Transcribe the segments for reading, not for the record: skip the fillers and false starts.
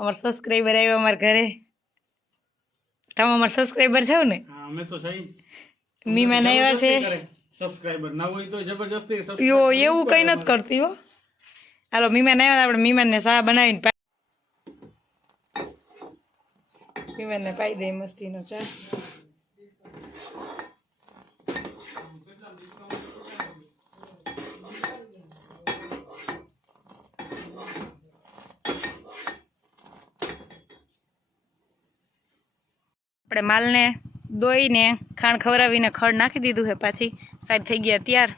અમાર સબસ્ક્રાઇબર આવ્યો અમાર ઘરે. તમે અમાર સબસ્ક્રાઇબર છો ને? હા અમે તો સહી. મીમાન આવ્યા છે. સબસ્ક્રાઇબર ના હોય તો જબરજસ્તી યો એવું કઈ નથી કરતી હો. હાલો મીમાન આવ્યા આપણે મીમાનને ચા બનાવીને મીમાનને પાઈ દે મસ્તીનો ચા. આપણે માલને દોઈને ખાણ ખવડાવીને ખડ નાખી દીધું છે. પાછી સાહેબ થઈ ગયા તૈયાર.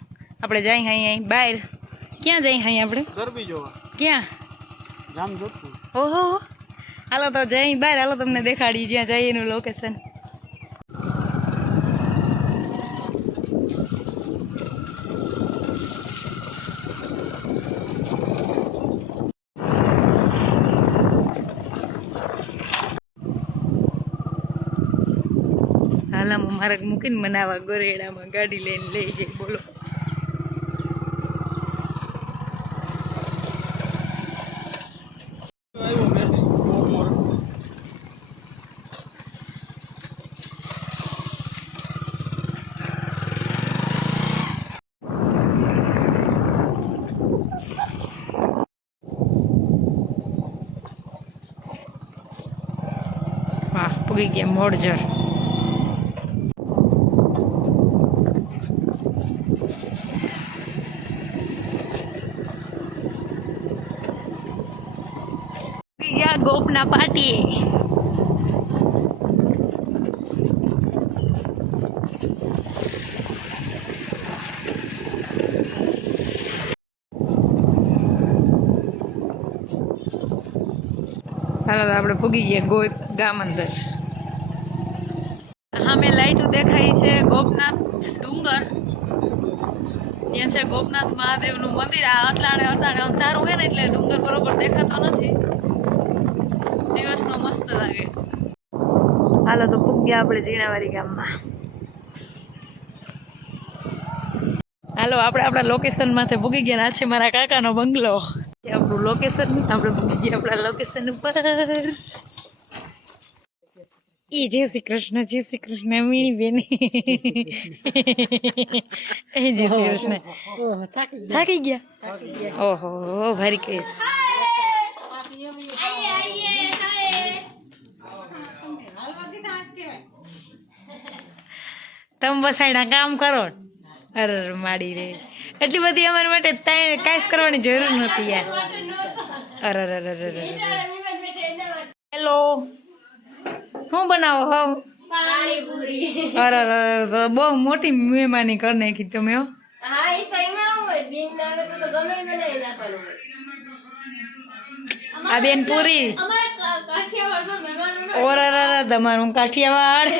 આપણે જઈ અહીં બહાર. ક્યાં જઈ અહીં આપણે? ગરબી જોવા. ક્યાં? જામજોધપુર. ઓહો હાલો તો જઈ બહાર. હાલો તમને દેખાડી જ્યાં જઈએ એનું લોકેશન. હાલામાં મારે મૂકીને મનાવા ગોરેડામાં ગાડી લઈને લઈ જાય. બોલો વાહ પૂગી ગયા મોડજર. ગોપના પાટીએ હાલો આપણે પૂગી ગયા ગોપ ગામ અંદર. સામે લાઈટો દેખાય છે. ગોપનાથ ડુંગર ત્યાં છે ગોપનાથ મહાદેવનું મંદિર. આ અટલાણે અંધારું હોય ને એટલે ડુંગર બરોબર દેખાતો નથી. દિવસનો મસ્ત લાગે. હાલો તો પૂગ્યા આપણે ઝીણાવારી ગામમાં. હાલો આપણે આપણા લોકેશન માંથી પૂગી ગયા. આ છે મારા કાકાનો બંગલો. આપણું લોકેશન આપણે પૂગી ગયા આપણા લોકેશન ઉપર. ઈ જય શ્રી કૃષ્ણ, જય શ્રી કૃષ્ણ મીણી બેન. જય શ્રી કૃષ્ણ. થાકી ગયા? ઓહો ભારી કે તમે બસાયડા કામ કરો. અરે માડી રે એટલી બધી અમારા માટે કાંઈ કરવાની જરૂર નથી યાર. અરે હેલો શું બનાવો હવ? અરે બહુ મોટી મહેમાની કરી નાખી તમે. આ બેન પૂરી. ઓરે તમારું કાઠિયાવાડ.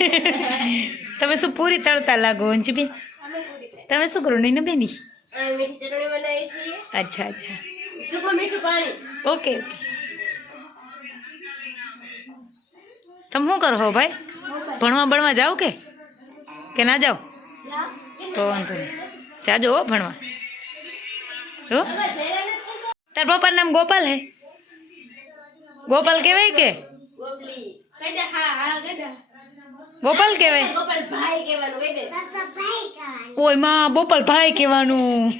તમે શું પૂરી તળતા લાગો અંજુબેન? તમે શું કરો નહીં ને બેની? અચ્છા અચ્છા ઓકે. તમે શું કરો હો ભાઈ? ભણવા જાઓ કે ના જાઓ? તો વાંધો નહીં જાજો હો ભણવા. હો તાર પપ્પાનું નામ ગોપાલ હે? ગોપાલ કહેવાય કે ગોપાલ કહેવાય? ઓય માં ગોપાલ ભાઈ કહેવાનું.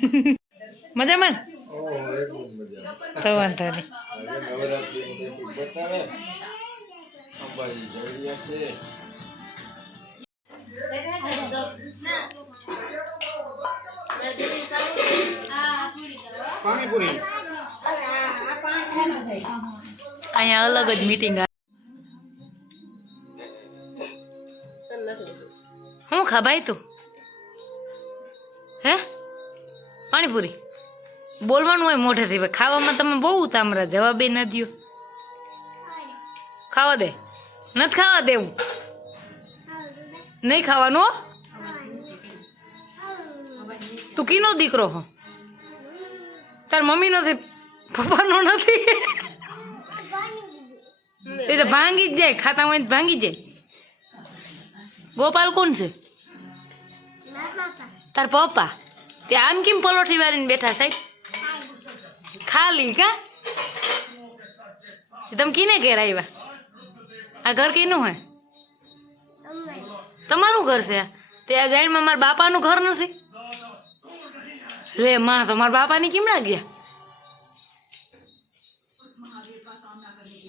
મજામાં તો વાંધો નહીં. અહીંયા અલગ જ મીટિંગ. શું ખા ભાઈ તું? હે પાણીપુરી બોલવાનું હોય મોઢેથી. ભાઈ ખાવામાં તમે બહુ ઉતામરા. જવાબ ન દો. ખાવા દે. નથી ખાવા દેવું. નહીં ખાવાનું. તું કીનો દીકરો હો? તાર મમ્મી નથી પપ્પાનો નથી? એ તો ભાંગી જ જાય. ખાતા હોય ભાંગી જાય. ગોપાલ કોણ છે? તાર પપ્પા. તે આમ કેમ પલોઠી વાળીને બેઠા સાહેબ? ખાલી કા તમે કીને ઘેર આવ્યા? આ ઘર કીનું હે? તમારું ઘર છે? તે આ જાણમાં મારા બાપાનું ઘર નથી? લે માં, તો મારા બાપાની કેમડા ગયા?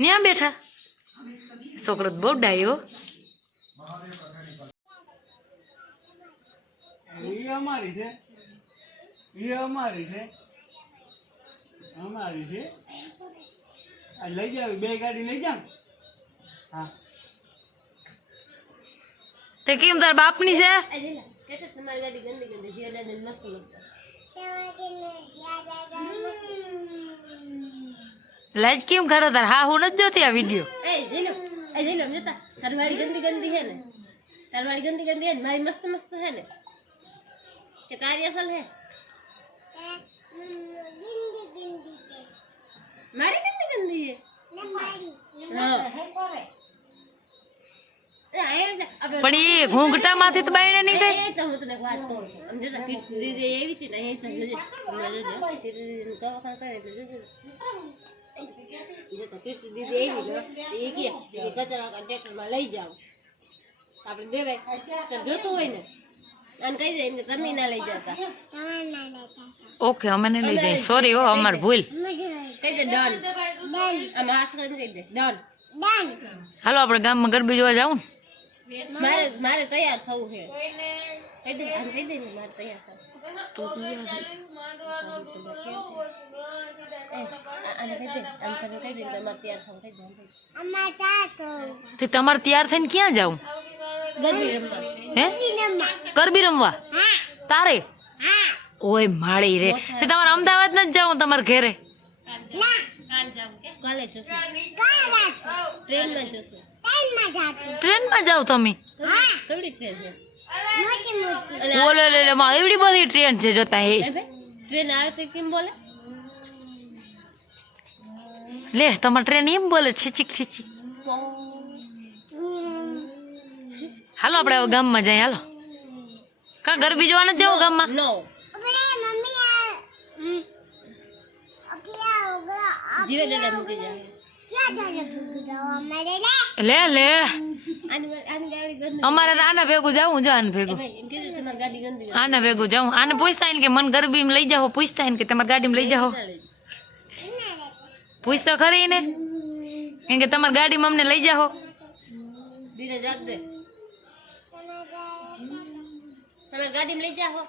ન્યા બેઠા? છોકરો તો બહુ ડાયો. એ અમારી છે, એ અમારી છે, અમારી છે. આ લઈ જાવ, બે ગાડી લઈ જાવ. હા, તે કેમ તાર બાપની છે? તમારી ગાડી ગંદી ગંદી જીવડાને મસ્ત મસ્ત લાઈટ કેમ ખરા તાર? હા, હું નથી જોતી આ વિડીયો. એ જઈને જોતા તારવાડી ગંદી ગંદી હે ને, તારવાડી ગંદી ગંદી હે ને, મારી મસ્ત મસ્ત હે ને, કે તારી અસલ હે? મારી ગંદી ગંદી હે પણ એ ઘૂંઘટા માંથી તો બાયણે નહીં ગઈ. એ તો હું તને એક વાત કહું, સમજે તો કીર્તિ દીદી એવી હતી ને, એ તો જોજે કીર્તિ દીદીનું દવાખાનું કરે એટલે જોજે જો તો કીર્તિ દીદી એવી ને, એ કે કચરા ટ્રેક્ટરમાં લઈ જાવ આપણે દેવાય. તો જોતું હોય ને અને કહી દે ને તમે ના લઈ જતા. ઓકે, અમે નહીં લઈ જાય. સોરી હો, અમાર ભૂલ. કહી દે ડન, આમાં હાથ કરીને કહી દે ડન. હાલો આપણે ગામમાં ગરબી જોવા જાવું ને. મારે તૈયાર થવું છે. કહી દે, આમ કહી દે ને મારે તૈયાર થવું. આને કહી દે, આમ તને કહી દે તમારે તૈયાર થવું. કહી દે તે તમારે તૈયાર થઈને ક્યાં જાવું? ગરબી રમવા. હે? ગરબી રમવા? તારે? ઓય માળી રે, તે તમારે અમદાવાદ નથી જાવું તમારે ઘેરે? કાલે જશું, ટ્રેનમાં જશું. ટ્રેનમાં જાવ તમે? કેવડી ટ્રેન છે? ઓલે લે લે માં, એવડી બધી ટ્રેન છે જોતા. હે ટ્રેન આવે તો કેમ બોલે? લે, તમારે ટ્રેન એમ બોલે છીચીક છીચીક. હાલો આપણે હવે ગામમાં જઈએ. હાલો, કા ગરબી જોવા નથી જવું ગામમાં? નો જીવે ડેડા મૂકી જાય. લે લે, આની ગાડી ગંદી. અમારે તો આના ભેગું જાવું. જો આને ભેગું, એમ કીધું તમારી ગાડી ગંદી. આના ભેગું જાવું. આને પૂછતા હોય ને કે મને ગરબીમાં લઈ જાઓ, પૂછતા હોય ને કે તમારી ગાડીમાં લઈ જાઓ. પૂછતો ખરી ને કેમ કે તમારી ગાડીમાં અમને લઈ જાઓ. ધીરે જાગ દે, તમે ગાડીમાં લઈ જાઓ.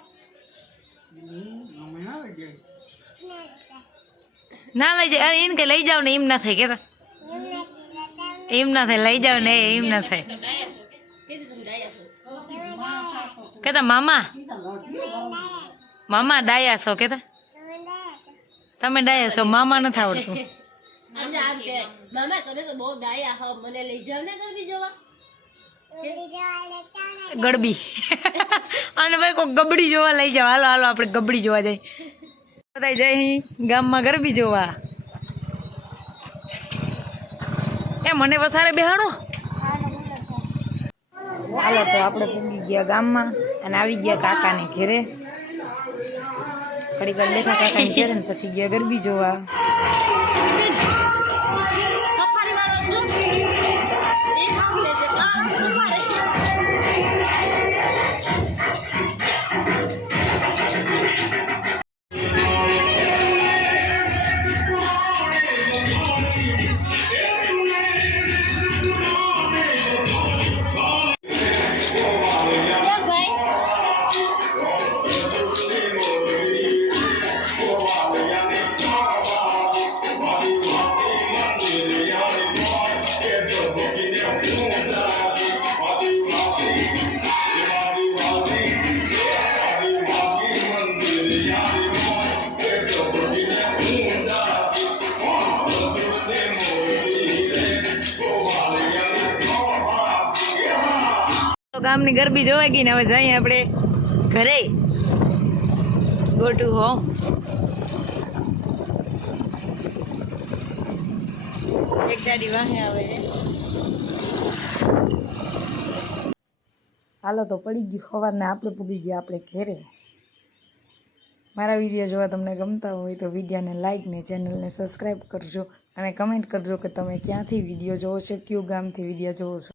અમે ના લઈ જાય. ના લઈ જાય. અરે એને કે લઈ જાવ ને એમ ના થાય. કેતા એમ ના થાય, લઈ જાવ ને એમ ના થાય. કીધું તમે ડાયા છો. કેતા મામા મામા ડાયા છો. કેતા તમે ડાયા છો, મામા નથી આવડતું. આમ કે મામા તમે તો બહુ ડાયા હો, મને લઈ જાવ ને ગરબી જોવા. ગરબી અને ભાઈ કોઈ ગબડી જોવા લઈ જાવ. હાલો હાલો આપણે ગબડી જોવા જઈએ. બધા જઈ ગામમાં ગરબી જોવા. એ મને વસારે બેહાડો. હાલો તો આપણે પૂગી ગયા ગામમાં અને આવી ગયા કાકાને ઘેરે. ઘડી વાર બેઠા કાકાને ઘેરે ને પછી ગયા ગરબી જોવા. ગામની ગરબી જોવાઈ ગઈ ને હવે જઈએ આપણે ઘરે. Go to home. એક ગાડી વાહે આવે છે. હાલો તો પડી ગયું સવારને આપણે પૂગી ગયા આપણે ઘેરે. મારા વિડીયો જોવા તમને ગમતા હોય તો વિડીયોને લાઇક ને ચેનલને સબસ્ક્રાઈબ કરજો અને કમેન્ટ કરજો કે તમે ક્યાંથી વિડીયો જોવો છો, કયું ગામથી વિડીયો જોવો છો.